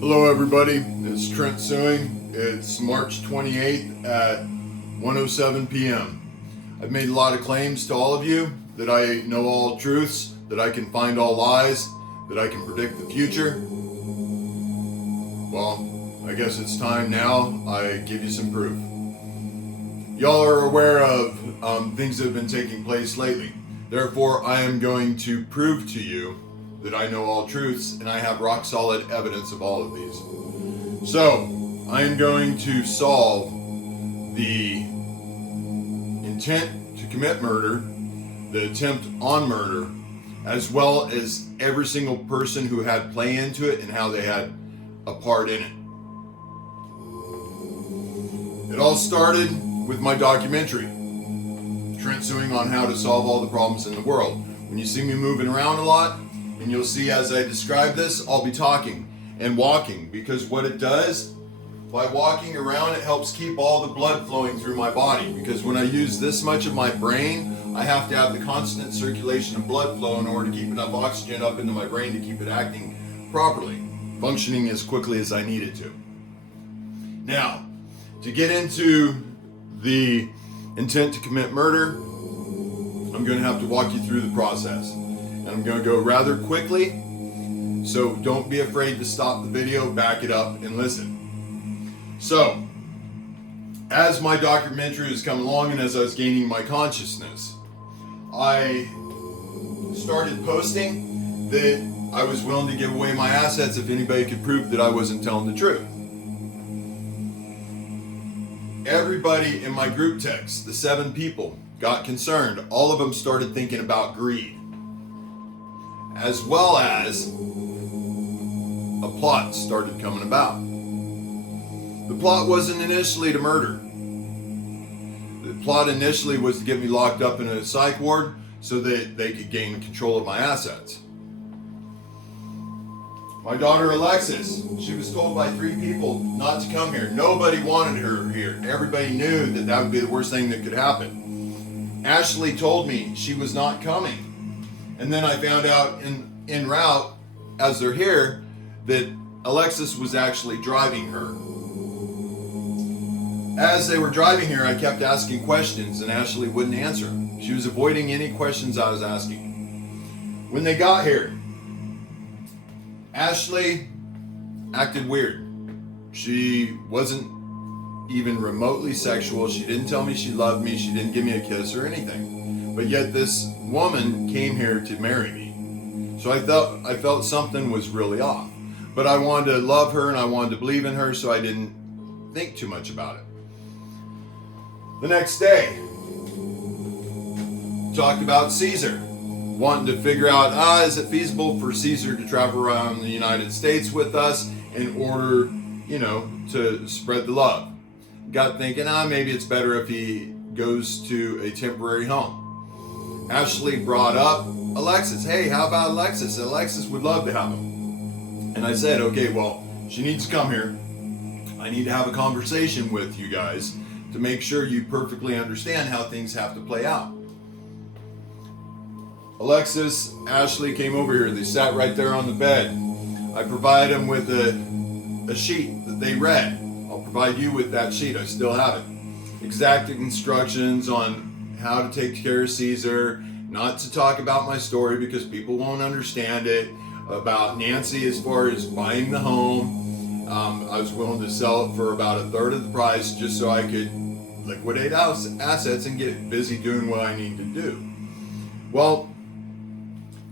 Hello everybody, it's Trent Suing. It's March 28th at 1:07 p.m. I've made a lot of claims to all of you that I know all truths, that I can find all lies, that I can predict the future. Well, I guess it's time now I give you some proof. Y'all are aware of things that have been taking place lately. Therefore, I am going to prove to you that I know all truths and I have rock solid evidence of all of these. So, I am going to solve the intent to commit murder, the attempt on murder, as well as every single person who had play into it and how they had a part in it. It all started with my documentary, Trent Suing on how to solve all the problems in the world. When you see me moving around a lot, and you'll see as I describe this, I'll be talking and walking, because what it does, by walking around, it helps keep all the blood flowing through my body, because when I use this much of my brain, I have to have the constant circulation of blood flow in order to keep enough oxygen up into my brain to keep it acting properly, functioning as quickly as I need it to. Now, to get into the intent to commit murder, I'm going to have to walk you through the process. And I'm going to go rather quickly, so don't be afraid to stop the video, back it up, and listen. So, as my documentary has come along and as I was gaining my consciousness, I started posting that I was willing to give away my assets if anybody could prove that I wasn't telling the truth. Everybody in my group text, the 7 people, got concerned. All of them started thinking about greed, as well as a plot started coming about. The plot wasn't initially to murder. The plot initially was to get me locked up in a psych ward so that they could gain control of my assets. My daughter Alexis, she was told by 3 people not to come here. Nobody wanted her here. Everybody knew that that would be the worst thing that could happen. Ashley told me she was not coming. And then I found out en route, as they're here, that Alexis was actually driving her. As they were driving here, I kept asking questions and Ashley wouldn't answer them. She was avoiding any questions I was asking. When they got here, Ashley acted weird. She wasn't even remotely sexual. She didn't tell me she loved me. She didn't give me a kiss or anything. But yet this woman came here to marry me. So I felt something was really off. But I wanted to love her and I wanted to believe in her, so I didn't think too much about it. The next day, talked about Caesar. Wanting to figure out, is it feasible for Caesar to travel around the United States with us in order, to spread the love. Got thinking, maybe it's better if he goes to a temporary home. Ashley brought up Alexis. Hey, how about Alexis? Alexis would love to have him. And I said, okay, well, she needs to come here. I need to have a conversation with you guys to make sure you perfectly understand how things have to play out. Alexis, Ashley came over here. They sat right there on the bed. I provided them with a sheet that they read. I'll provide you with that sheet. I still have it. Exact instructions on how to take care of Caesar, not to talk about my story because people won't understand it, about Nancy as far as buying the home. I was willing to sell it for about 1/3 of the price just so I could liquidate assets and get busy doing what I need to do. Well,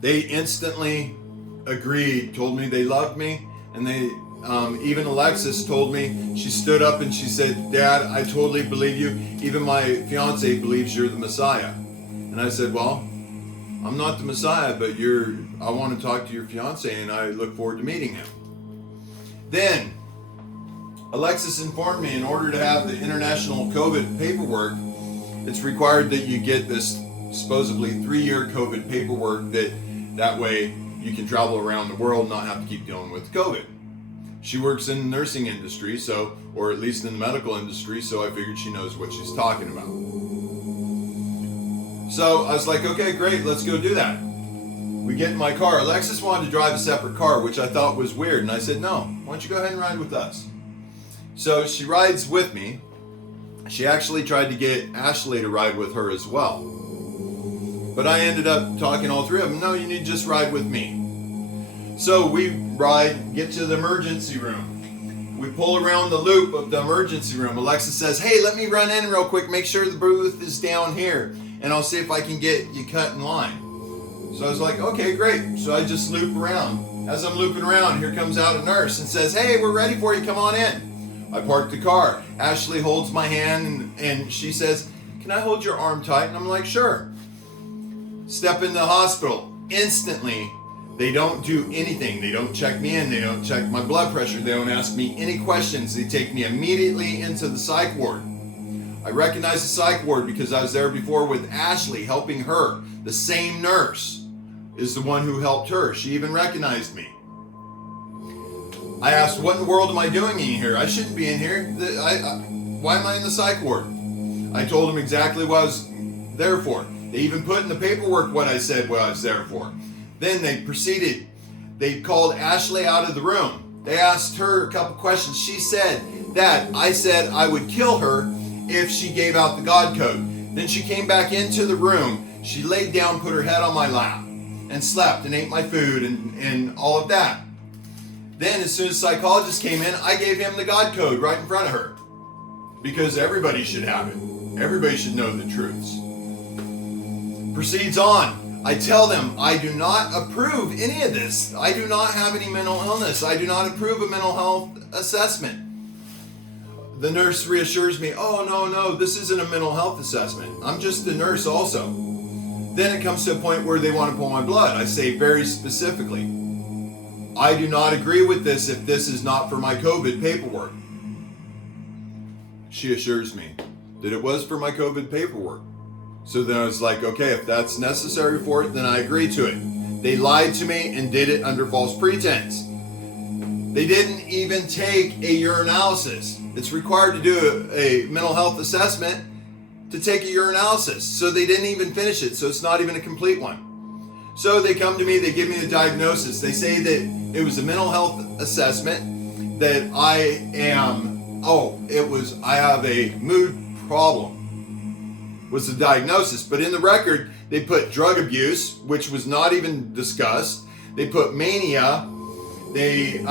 they instantly agreed, told me they loved me, and they even Alexis told me, she stood up and she said, Dad, I totally believe you. Even my fiance believes you're the Messiah. And I said, well, I'm not the Messiah, but I want to talk to your fiance and I look forward to meeting him. Then Alexis informed me in order to have the international COVID paperwork, it's required that you get this supposedly 3-year COVID paperwork that way you can travel around the world and not have to keep dealing with COVID. She works in the nursing industry, or at least in the medical industry, so I figured she knows what she's talking about. So I was like, okay, great, let's go do that. We get in my car. Alexis wanted to drive a separate car, which I thought was weird. And I said, no, why don't you go ahead and ride with us? So she rides with me. She actually tried to get Ashley to ride with her as well. But I ended up talking all three of them. No, you need to just ride with me. So we ride, get to the emergency room. We pull around the loop of the emergency room. Alexis says, hey, let me run in real quick. Make sure the booth is down here. And I'll see if I can get you cut in line. So I was like, okay, great. So I just loop around. As I'm looping around, here comes out a nurse and says, hey, we're ready for you. Come on in. I park the car. Ashley holds my hand and she says, can I hold your arm tight? And I'm like, sure. Step in the hospital. Instantly, they don't do anything. They don't check me in. They don't check my blood pressure. They don't ask me any questions. They take me immediately into the psych ward. I recognize the psych ward because I was there before with Ashley helping her. The same nurse is the one who helped her. She even recognized me. I asked, what in the world am I doing in here? I shouldn't be in here. Why am I in the psych ward? I told them exactly what I was there for. They even put in the paperwork what I said what I was there for. Then they proceeded. They called Ashley out of the room. They asked her a couple questions. She said that I said I would kill her if she gave out the God code. Then she came back into the room. She laid down, put her head on my lap, and slept and ate my food and all of that. Then as soon as the psychologist came in, I gave him the God code right in front of her. Because everybody should have it. Everybody should know the truths. Proceeds on. I tell them I do not approve any of this. I do not have any mental illness. I do not approve a mental health assessment. The nurse reassures me, oh, no, this isn't a mental health assessment. I'm just a nurse also. Then it comes to a point where they want to pull my blood. I say very specifically, I do not agree with this if this is not for my COVID paperwork. She assures me that it was for my COVID paperwork. So then I was like, okay, if that's necessary for it, then I agree to it. They lied to me and did it under false pretense. They didn't even take a urinalysis. It's required to do a mental health assessment to take a urinalysis. So they didn't even finish it. So it's not even a complete one. So they come to me, they give me the diagnosis. They say that it was a mental health assessment, that I have a mood problem was the diagnosis. But in the record, they put drug abuse, which was not even discussed. They put mania. They,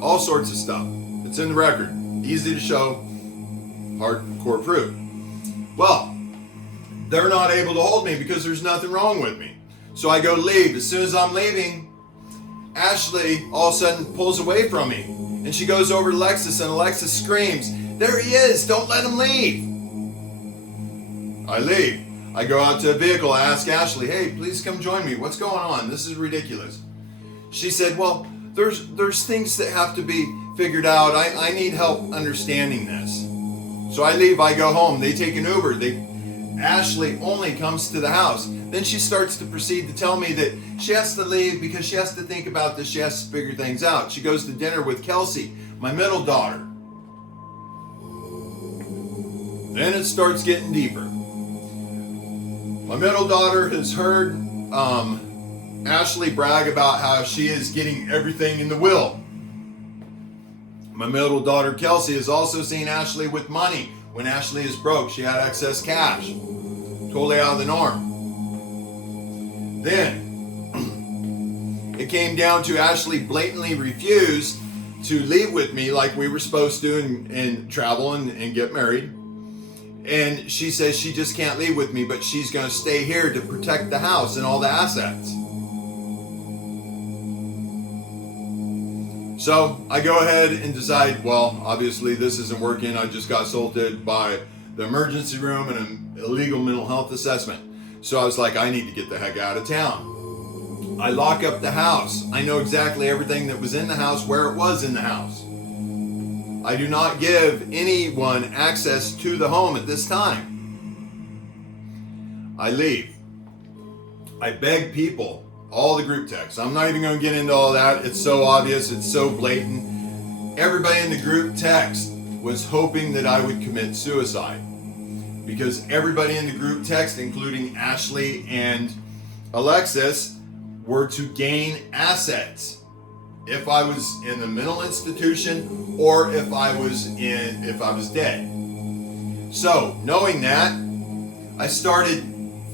all sorts of stuff. It's in the record. Easy to show, hardcore proof. Well, they're not able to hold me because there's nothing wrong with me. So I go leave. As soon as I'm leaving, Ashley all of a sudden pulls away from me. And she goes over to Alexis, and Alexis screams, there he is, don't let him leave. I leave. I go out to a vehicle. I ask Ashley, hey, please come join me. What's going on? This is ridiculous. She said, well, there's things that have to be figured out. I need help understanding this. So I leave. I go home. They take an Uber. Ashley only comes to the house. Then she starts to proceed to tell me that she has to leave because she has to think about this. She has to figure things out. She goes to dinner with Kelsey, my middle daughter. Then it starts getting deeper. My middle daughter has heard Ashley brag about how she is getting everything in the will. My middle daughter Kelsey has also seen Ashley with money. When Ashley is broke, she had excess cash. Totally out of the norm. Then it came down to Ashley blatantly refused to leave with me like we were supposed to and travel and get married. And she says she just can't leave with me, but she's going to stay here to protect the house and all the assets. So I go ahead and decide, well, obviously this isn't working. I just got assaulted by the emergency room and an illegal mental health assessment. So I was like, I need to get the heck out of town. I lock up the house. I know exactly everything that was in the house, where it was in the house. I do not give anyone access to the home at this time. I leave. I beg people, all the group texts. I'm not even going to get into all that. It's so obvious. It's so blatant. Everybody in the group text was hoping that I would commit suicide. because everybody in the group text, including Ashley and Alexis, were to gain assets. If I was in the mental institution or if I was dead. So, knowing that, I started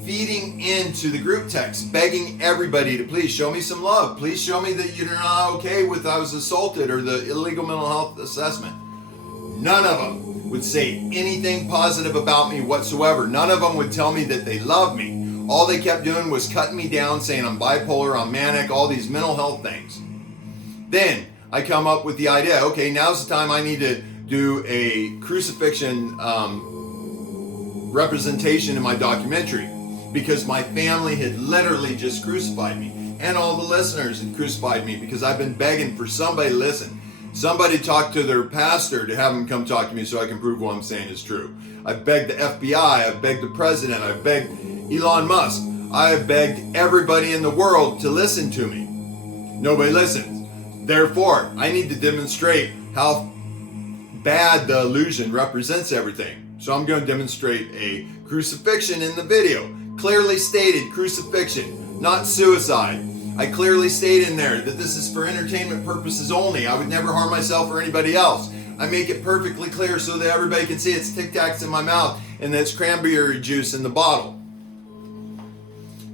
feeding into the group text, begging everybody to please show me some love. Please show me that you're not okay with I was assaulted or the illegal mental health assessment. None of them would say anything positive about me whatsoever. None of them would tell me that they love me. All they kept doing was cutting me down, saying I'm bipolar, I'm manic, all these mental health things. Then I come up with the idea, okay, now's the time I need to do a crucifixion representation in my documentary, because my family had literally just crucified me, and all the listeners had crucified me because I've been begging for somebody to listen. Somebody talk to their pastor to have him come talk to me so I can prove what I'm saying is true. I've begged the FBI, I've begged the president, I've begged Elon Musk, I have begged everybody in the world to listen to me. Nobody listens. Therefore, I need to demonstrate how bad the illusion represents everything. So I'm going to demonstrate a crucifixion in the video. Clearly stated crucifixion, not suicide. I clearly state in there that this is for entertainment purposes only. I would never harm myself or anybody else. I make it perfectly clear so that everybody can see it's Tic Tacs in my mouth and that it's cranberry juice in the bottle.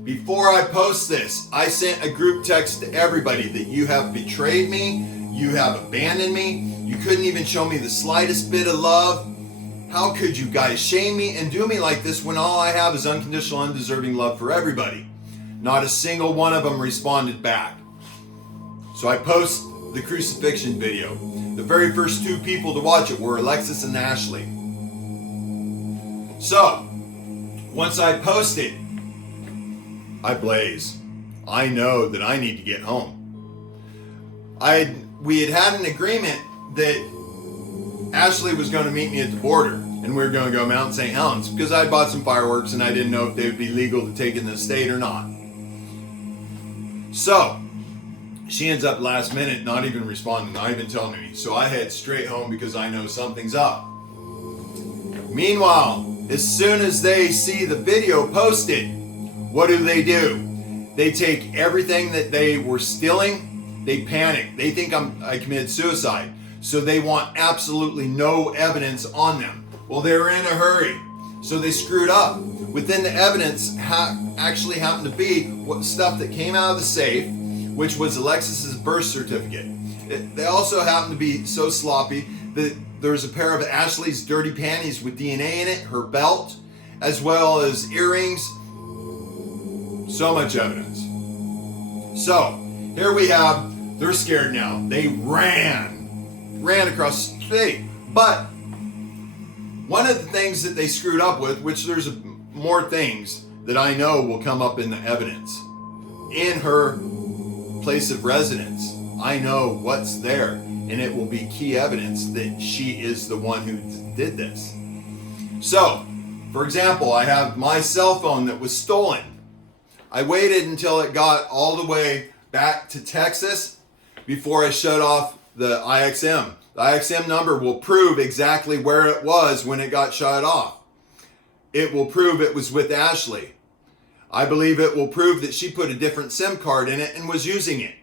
Before I post this, I sent a group text to everybody that you have betrayed me, you have abandoned me, you couldn't even show me the slightest bit of love. How could you guys shame me and do me like this when all I have is unconditional, undeserving love for everybody? Not a single one of them responded back. So I post the crucifixion video. The very first two people to watch it were Alexis and Ashley. So, once I post it, I blaze. I know that I need to get home. We had an agreement that Ashley was going to meet me at the border and we were going to go Mount St. Helens because I bought some fireworks and I didn't know if they would be legal to take in the state or not. So, she ends up last minute not even responding, not even telling me. So I head straight home because I know something's up. Meanwhile, as soon as they see the video posted, what do? They take everything that they were stealing, they panic. They think I committed suicide. So they want absolutely no evidence on them. Well, they were in a hurry. So they screwed up. Within the evidence actually happened to be what stuff that came out of the safe, which was Alexis's birth certificate. They also happened to be so sloppy that there's a pair of Ashley's dirty panties with DNA in it, her belt, as well as earrings. So much evidence. So, here we have, they're scared now. They ran across the state. But one of the things that they screwed up with, which there's more things that I know will come up in the evidence, in her place of residence, I know what's there, and it will be key evidence that she is the one who did this. So, for example, I have my cell phone that was stolen. I waited until it got all the way back to Texas before I shut off the IXM. The IXM number will prove exactly where it was when it got shut off. It will prove it was with Ashley. I believe it will prove that she put a different SIM card in it and was using it.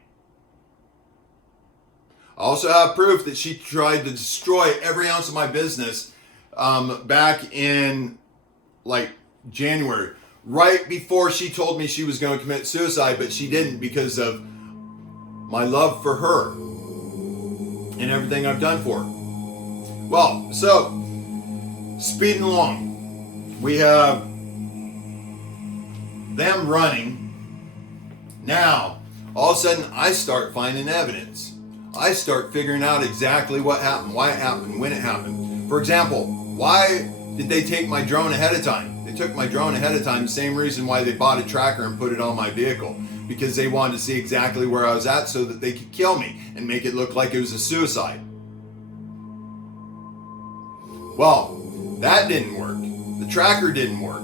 I also have proof that she tried to destroy every ounce of my business back in January. Right before she told me she was going to commit suicide, but she didn't because of my love for her and everything I've done for her. Well, so, speeding along, we have them running. Now, all of a sudden, I start finding evidence. I start figuring out exactly what happened, why it happened, when it happened. For example, why did they take my drone ahead of time? They took my drone ahead of time, the same reason why they bought a tracker and put it on my vehicle. Because they wanted to see exactly where I was at so that they could kill me and make it look like it was a suicide. Well, that didn't work. The tracker didn't work.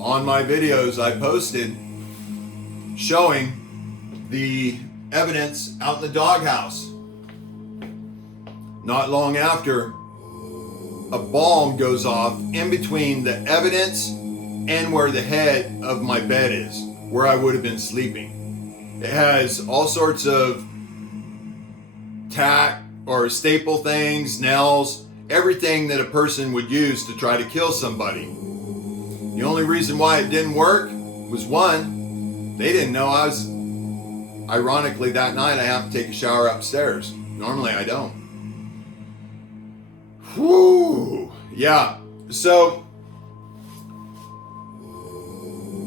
On my videos I posted showing the evidence out in the doghouse. Not long after, a bomb goes off in between the evidence and where the head of my bed is, where I would have been sleeping. It has all sorts of tack or staple things, nails, everything that a person would use to try to kill somebody. The only reason why it didn't work was, one, they didn't know I was, ironically that night I have to take a shower upstairs. Normally I don't. Whew. Yeah. So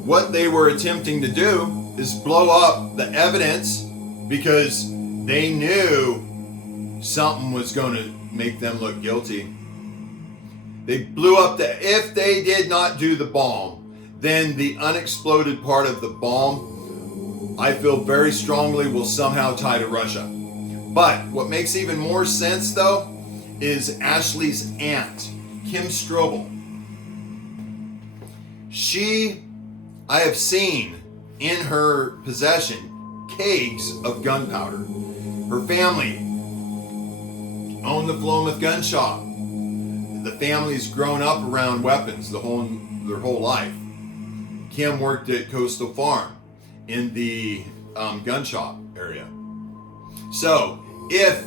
what they were attempting to do is blow up the evidence because they knew something was going to make them look guilty. They blew up if they did not do the bomb, then the unexploded part of the bomb, I feel very strongly, will somehow tie to Russia. But what makes even more sense though is Ashley's aunt, Kim Strobel. I have seen in her possession kegs of gunpowder. Her family owned the Philomath gun shop. The family's grown up around weapons their whole life. Kim worked at Coastal Farm in the gun shop area. So if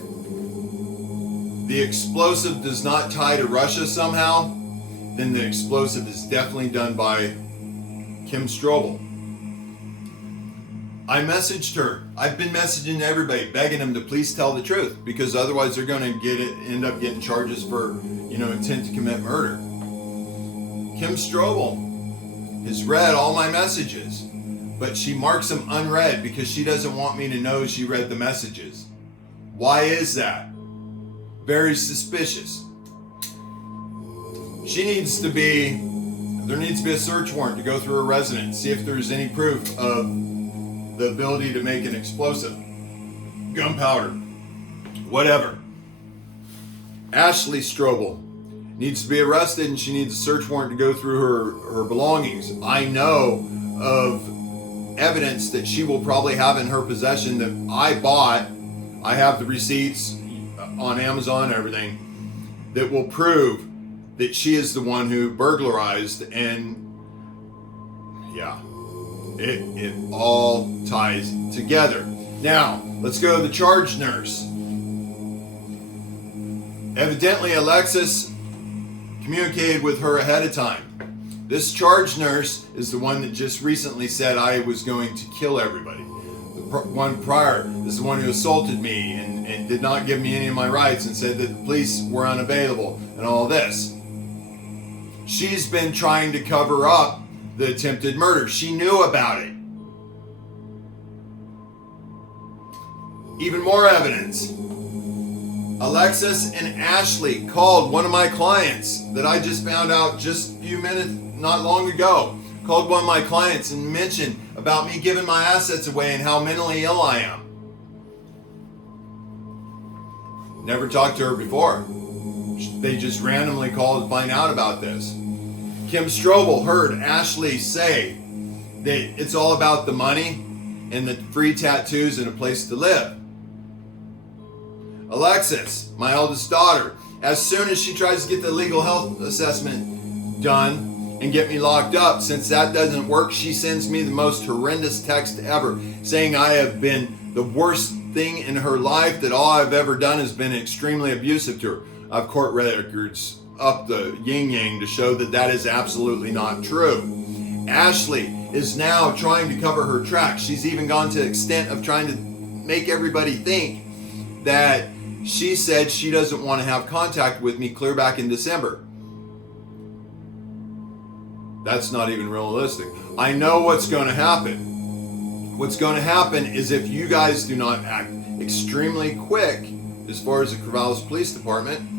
the explosive does not tie to Russia somehow, then the explosive is definitely done by Kim Strobel. I messaged her. I've been messaging everybody, begging them to please tell the truth, because otherwise they're going to end up getting charges for, intent to commit murder. Kim Strobel has read all my messages, but she marks them unread because she doesn't want me to know she read the messages. Why is that? Very suspicious. There needs to be a search warrant to go through her residence, see if there's any proof of the ability to make an explosive, gunpowder, whatever. Ashley Strobel needs to be arrested, and she needs a search warrant to go through her belongings. I know of evidence that she will probably have in her possession that I bought. I have the receipts on Amazon and everything that will prove that she is the one who burglarized, and yeah, it all ties together. Now, let's go to the charge nurse. Evidently, Alexis communicated with her ahead of time. This charge nurse is the one that just recently said I was going to kill everybody. The one prior is the one who assaulted me and did not give me any of my rights and said that the police were unavailable and all this. She's been trying to cover up the attempted murder. She knew about it. Even more evidence. Alexis and Ashley called one of my clients that I just found out just a few minutes, not long ago. Called one of my clients and mentioned about me giving my assets away and how mentally ill I am. Never talked to her before. They just randomly called to find out about this. Kim Strobel heard Ashley say that it's all about the money and the free tattoos and a place to live. Alexis, my eldest daughter, as soon as she tries to get the legal health assessment done and get me locked up, since that doesn't work, she sends me the most horrendous text ever saying I have been the worst thing in her life, that all I've ever done has been extremely abusive to her. I have court records up the yin-yang to show that that is absolutely not true. Ashley is now trying to cover her tracks. She's even gone to the extent of trying to make everybody think that she said she doesn't want to have contact with me clear back in December. That's not even realistic. I know what's going to happen. What's going to happen is, if you guys do not act extremely quick as far as the Corvallis Police Department,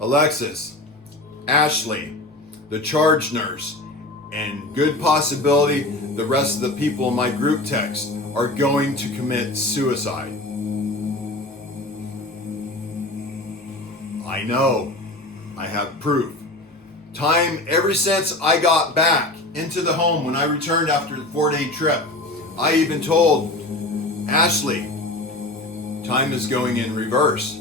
Alexis, Ashley, the charge nurse, and good possibility the rest of the people in my group text are going to commit suicide. I know. I have proof. Time ever since I got back into the home when I returned after the 4-day trip, I even told Ashley, time is going in reverse.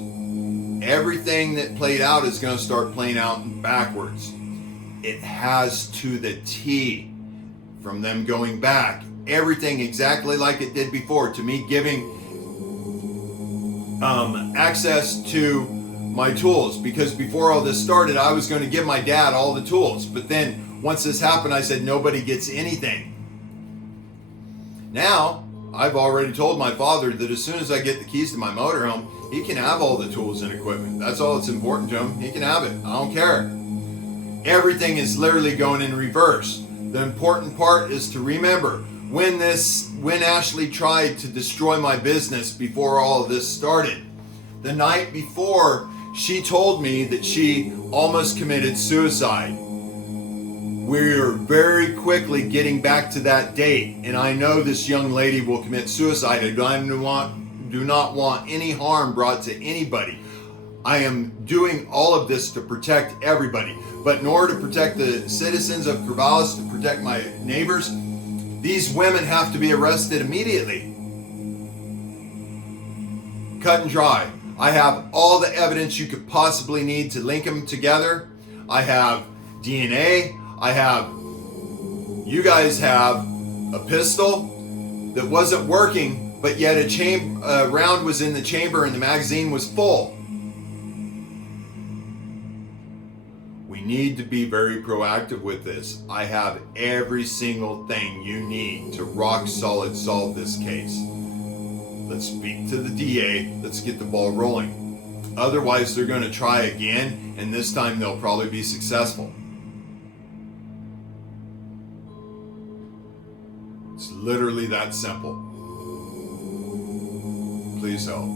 everything that played out is going to start playing out backwards. It has to the T. From them going back, everything exactly like it did before, to me giving access to my tools, because before all this started, I was going to give my dad all the tools, but then once this happened, I said nobody gets anything. Now I've already told my father that as soon as I get the keys to my motorhome, he can have all the tools and equipment. That's all that's important to him. He can have it. I don't care. Everything is literally going in reverse. The important part is to remember when Ashley tried to destroy my business before all of this started. The night before, she told me that she almost committed suicide. We're very quickly getting back to that date, and I know this young lady will commit suicide. I do not want any harm brought to anybody. I am doing all of this to protect everybody. But in order to protect the citizens of Corvallis, to protect my neighbors, these women have to be arrested immediately. Cut and dry. I have all the evidence you could possibly need to link them together. I have DNA. You guys have a pistol that wasn't working, but yet a round was in the chamber and the magazine was full. We need to be very proactive with this. I have every single thing you need to rock solid solve this case. Let's speak to the DA. Let's get the ball rolling. Otherwise, they're going to try again, and this time they'll probably be successful. It's literally that simple. Please help.